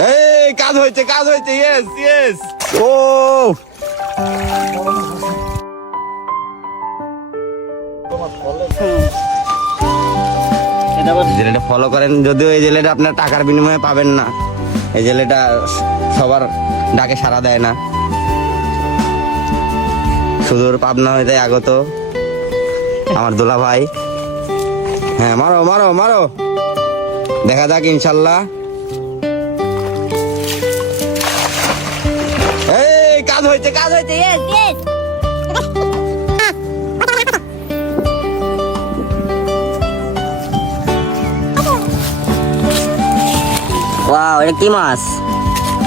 এই কাজ হয়েছে ইয়েস ইয়েস। ও জেলেটা ফলো করেন, যদিও এই জেলেটা আপনার টাকার বিনিময়ে পাবেন না, এই জেলেটা সবার ডাকে সাড়া দেয় না, সুদূর পাবনা হইতে আগত আমার দোলা ভাই। হ্যাঁ মারো মারো মারো, দেখা যাক ইনশাল্লাহ। এই কাজ হয়েছে ইয়েস ইয়েস। ওয়াও, এটা কি মাছ?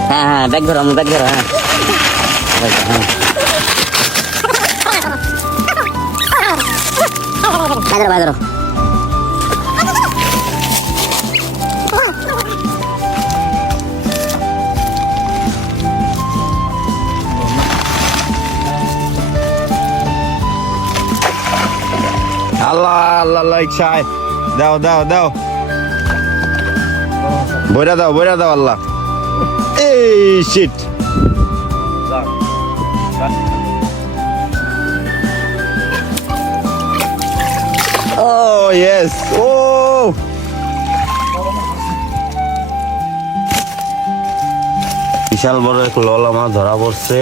হ্যাঁ হ্যাঁ, ব্যাগ ধরো হ্যাঁ। বাজারো আল্লাহ আল্লাহ আল্লাহ, ইচ্ছায় দাও দাও দাও, বইরা দাও আল্লাহ। এই শিট, ও ইয়েস, ও বিশাল বড় এক ললা মাছ ধরা পড়ছে।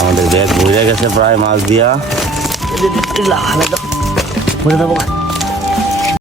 আমাদের ব্যাগ ভরে গেছে প্রায় মাছ দিয়া।